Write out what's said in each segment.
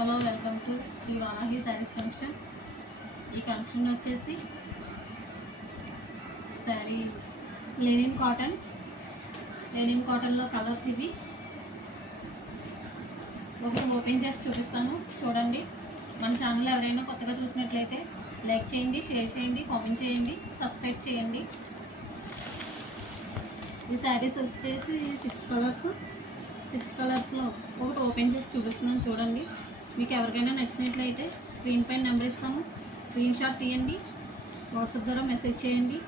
Hello welcome to Shri Varahi saris collection ఈ collection వచ్చేసి sari linen cotton. Linen కాటన్లో colours ఇవి. ఒకటి ఓపెన్ చేసి చూపిస్తాను. చూడండి. మన ఛానల్ ఎవరైనా కొత్తగా చూసినట్లయితే లైక్ చేయండి షేర్ చేయండి కామెంట్ చేయండి సబ్స్క్రైబ్ చేయండి. ఈ శారీస్ వచ్చేసి సిక్స్ కలర్స్. సిక్స్ కలర్స్లో ఒకటి ఓపెన్ చేసి చూపిస్తున్నాను. చూడండి. మీకు ఎవరికైనా నచ్చినట్లయితే స్క్రీన్ పైన నెంబర్ ఇస్తాము స్క్రీన్ షాట్ తీయండి. వాట్సాప్ ద్వారా మెసేజ్ చేయండి.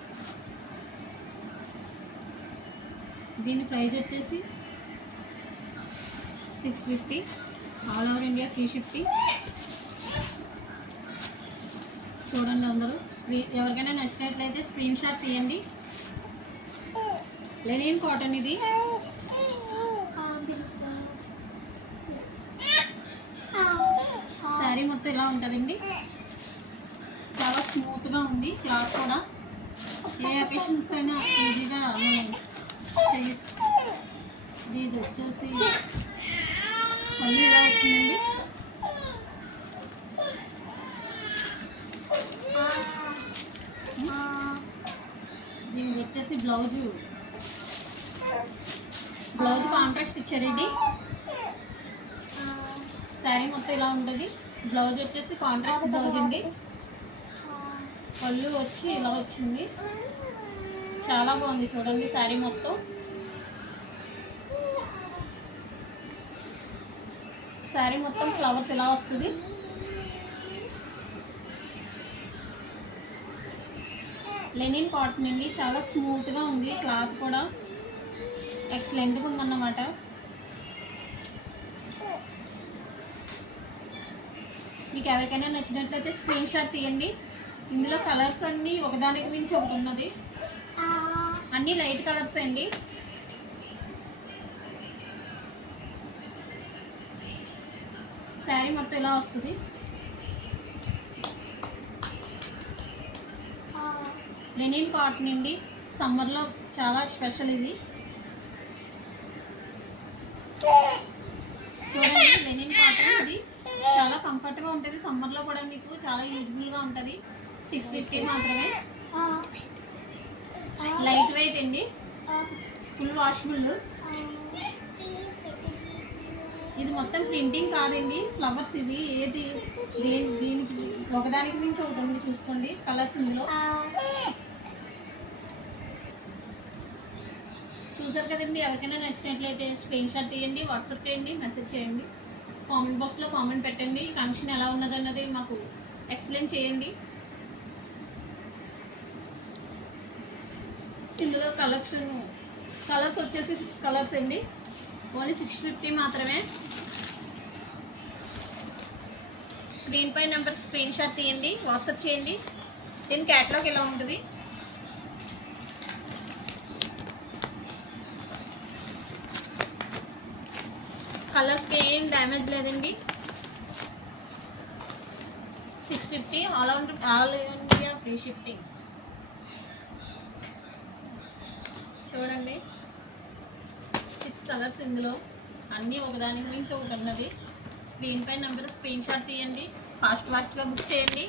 దీని ప్రైజ్ వచ్చేసి six fifty all over India three fifty. చూడండి అందరూ. స్క్రీన్ ఎవరికైనా నచ్చినట్లయితే స్క్రీన్ షాట్ తీయండి. లెనిన్ కాటన్ ఇది. క్లాత్ ఎలా ఉంటుందండి? చాలా స్మూత్గా ఉంది క్లాత్ కూడా. ఏ అకేషన్స్ అయినా ఈజీగా మనం చేయొచ్చు ఇది వచ్చేసి మళ్ళీ ఎలా వచ్చిందండి. దీనికి వచ్చేసి బ్లౌజు. బ్లౌజ్ కాంట్రాస్ట్ ఇచ్చారండి. శారీ మొత్తం ఇలా ఉంటుంది. బ్లౌజ్ వచ్చేసి కాంట్రాక్ట్ బ్లౌజ్ అండి. పళ్ళు వచ్చి ఇలా వచ్చింది. చాలా బాగుంది చూడండి శారీ మొత్తం. శారీ మొత్తం ఫ్లవర్స్ ఇలా వస్తుంది. లెనిన్ కాటన్ అండి. చాలా స్మూత్గా ఉంది క్లాత్ కూడా. ఎక్సలెంట్గా ఉందన్నమాట. మీకు ఎవరికైనా నచ్చినట్లయితే స్క్రీన్ షాట్ తీయండి. ఇందులో కలర్స్ అన్నీ ఒకదానికి మించి ఒకటి ఉన్నది. అన్నీ లైట్ కలర్స్ అండి. శారీ మొత్తం ఇలా వస్తుంది? లెనిన్ కాటన్ అండి. సమ్మర్లో చాలా స్పెషల్ ఇది. చూడండి లెనిన్ కాటన్ ఇది. చాలా కంఫర్ట్గా ఉంటుంది. సమ్మర్లో కూడా మీకు చాలా యూజ్ఫుల్గా ఉంటుంది. సిక్స్ ఫిఫ్టీ మాత్రమే. లైట్ వెయిట్ అండి. ఫుల్ వాషబుల్ ఇది మొత్తం ప్రింటింగ్ కాదండి. ఫ్లవర్స్ ఇవి ఏది దీనికి ఒకదానికి మించి ఒకటి ఉంది చూసుకోండి. కలర్స్ ఇందులో. చూసారు కదండి ఎవరికైనా నచ్చినట్లయితే స్క్రీన్ షాట్ తీయండి వాట్సాప్ చేయండి మెసేజ్ చేయండి. కామెంట్ బాక్స్లో కామెంట్ పెట్టండి. ఫంక్షన్ ఎలా ఉన్నదన్నది మాకు ఎక్స్ప్లెయిన్ చేయండి. ఇందులో కలెక్షన్ కలర్స్ వచ్చేసి సిక్స్ కలర్స్ అండి. ఓన్లీ సిక్స్ ఫిఫ్టీ మాత్రమే. స్క్రీన్ పై నెంబర్ స్క్రీన్ షాట్ తీయండి. వాట్సాప్ చేయండి. దీని క్యాట్లాగ్ ఇలా ఉంటుంది? కలర్స్కి ఏం డ్యామేజ్ లేదండి. Six fifty all out all India free shifting చూడండి. సిక్స్ కలర్స్ ఇందులో. అన్నీ ఒకదానికి మించి ఒకటి ఉన్నది స్క్రీన్ పై నెంబర్ స్క్రీన్ షాట్ తీయండి ఫాస్ట్ ఫాస్ట్గా బుక్ చేయండి.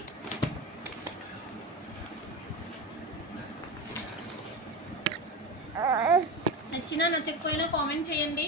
నచ్చినా నచ్చకపోయినా కామెంట్ చేయండి.